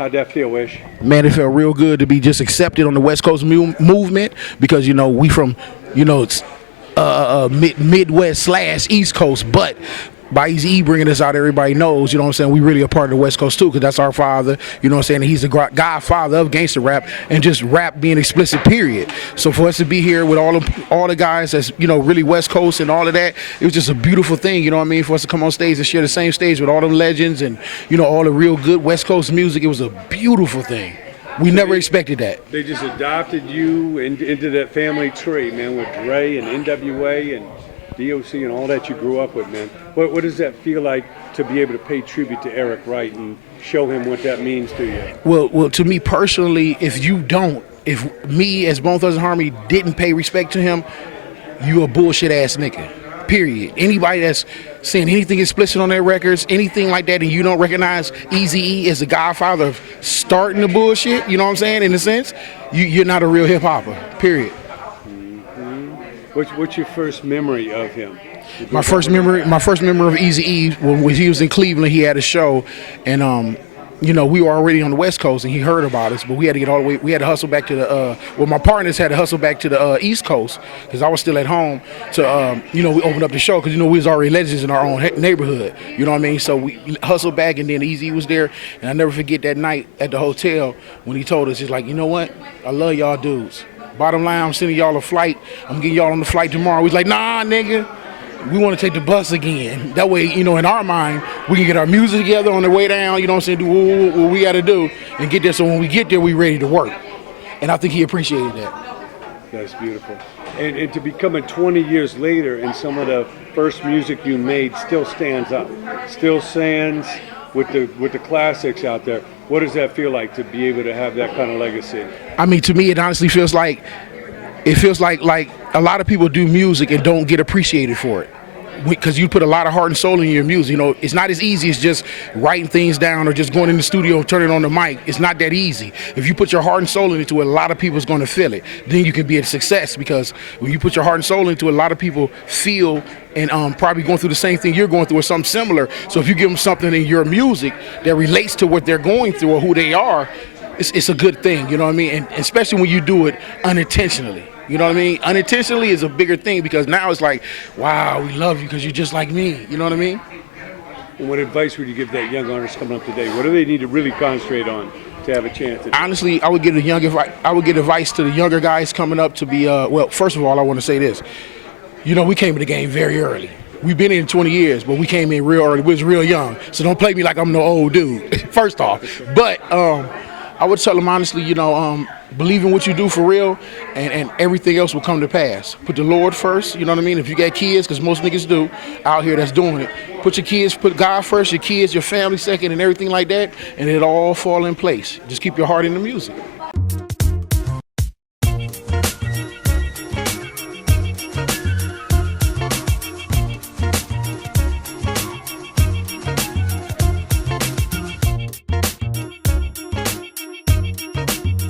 How'd that feel, Ish? Man, it felt real good to be just accepted on the West Coast movement because we from it's Midwest / East Coast, but by Eazy-E bringing us out, everybody knows, we really a part of the West Coast too, because that's our father, and he's the godfather of gangster rap and just rap being explicit, period. So for us to be here with all the guys that's, really West Coast and all of that, it was just a beautiful thing, for us to come on stage and share the same stage with all them legends and, all the real good West Coast music. It was a beautiful thing. We never expected that. They just adopted you into that family tree, man, with Dre and NWA and DOC and all that you grew up with, man. What does that feel like to be able to pay tribute to Eric Wright and show him what that means to you? Well, to me personally, if me as Bone Thugs-n-Harmony didn't pay respect to him, you a bullshit ass nigga. Period. Anybody that's saying anything explicit on their records, anything like that, and you don't recognize Eazy-E as the godfather of starting the bullshit, you know what I'm saying? In a sense, you're not a real hip hopper. Period. What's your first memory of him? My first memory of Eazy-E when he was in Cleveland. He had a show, and we were already on the West Coast, and he heard about us, but we had to get all the way. We had to hustle back to the. My partners had to hustle back to the East Coast because I was still at home. So we opened up the show because we was already legends in our own neighborhood. You know what I mean? So we hustled back, and then Eazy was there, and I never forget that night at the hotel when he told us, he's like, you know what? I love y'all dudes. Bottom line, I'm sending y'all a flight. I'm getting y'all on the flight tomorrow. He's like, nah, nigga. We want to take the bus again. That way, in our mind, we can get our music together on the way down, do what we got to do and get there. So when we get there, we ready to work. And I think he appreciated that. That's beautiful. And to be coming 20 years later and some of the first music you made still stands up, still stands with the classics out there. What does that feel like to be able to have that kind of legacy? I mean, to me, it honestly feels like a lot of people do music and don't get appreciated for it. Because you put a lot of heart and soul in your music. It's not as easy as just writing things down or just going in the studio and turning on the mic. It's not that easy. If you put your heart and soul into it, a lot of people's going to feel it. Then you can be a success, because when you put your heart and soul into it, a lot of people feel and probably going through the same thing you're going through or something similar. So if you give them something in your music that relates to what they're going through or who they are, it's a good thing, you know what I mean? And especially when you do it unintentionally. You know what I mean? Unintentionally is a bigger thing, because now it's like, wow, we love you because you're just like me. You know what I mean? And what advice would you give that young artist coming up today? What do they need to really concentrate on to have a chance? Honestly, I would give advice to the younger guys coming up to be, well, first of all, I want to say this. We came in the game very early. We've been in 20 years, but we came in real early. We was real young. So don't play me like I'm no old dude, first off. But I would tell them honestly, believe in what you do for real, and everything else will come to pass. Put the Lord first, you know what I mean? If you got kids, because most niggas do out here that's doing it, put God first, your kids, your family second, and everything like that, and it'll all fall in place. Just keep your heart in the music.